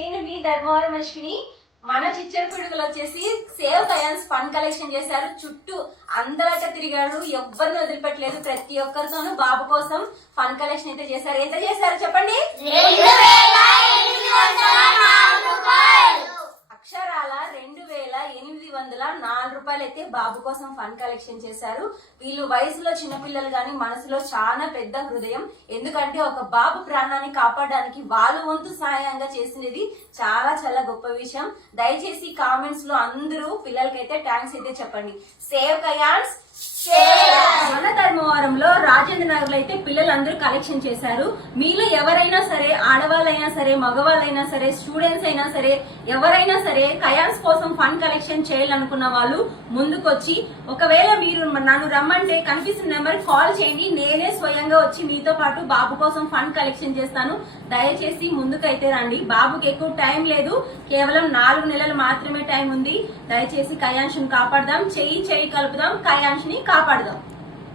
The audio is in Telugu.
నేను మీ ధర్మవరం అశ్విని. మన చిచ్చర పిడుగులు వచ్చేసి సేవ్ కయాన్స్ ఫండ్ కలెక్షన్ చేశారు. చుట్టూ అందరట తిరిగాడు, ఎవ్వరిని వదిలిపెట్టలేదు. ప్రతి ఒక్కరితోనూ బాబు కోసం ఫండ్ కలెక్షన్ అయితే చేశారు. ఎంత చేశారు చెప్పండి? అక్షరాల 2804 రూపాయలు అయితే బాబు కోసం ఫండ్ కలెక్షన్ చేశారు. వీళ్ళు వయసులో చిన్నపిల్లలు గాని మనసులో చాలా పెద్ద హృదయం. ఎందుకంటే ఒక బాబు ప్రాణాన్ని కాపాడడానికి వాళ్ళు వంతు సహాయంగా చేసినది చాలా చాలా గొప్ప విషయం. దయచేసి కామెంట్స్ లో అందరూ పిల్లలకైతే థ్యాంక్స్ అయితే చెప్పండి. సేవ్ కయాన్స్. మన ధర్మవరంలో రాజేంద్ర నగర్ లో అయితే పిల్లలందరూ కలెక్షన్ చేశారు. మీలో ఎవరైనా సరే, ఆడవాళ్ళైనా సరే, మగవాళ్ళైనా సరే, స్టూడెంట్స్ అయినా సరే, ఎవరైనా సరే కయాన్స్ కోసం ఫండ్ కలెక్షన్ చేయాలనుకున్న వాళ్ళు ముందుకొచ్చి, ఒకవేళ మీరు నన్ను రమ్మంటే కనిపిస్తున్న నెంబర్ కాల్ చేయండి. నేనే స్వయంగా వచ్చి మీతో పాటు బాబు కోసం ఫండ్ కలెక్షన్ చేస్తాను. దయచేసి ముందుకైతే రండి. బాబుకి ఎక్కువ టైం లేదు, కేవలం 4 నెలలు మాత్రమే టైం ఉంది. దయచేసి కయాన్స్ ని కాపాడదాం. చెయ్యి కలుపుదాం, కయాన్స్ ని కాపాడదాం.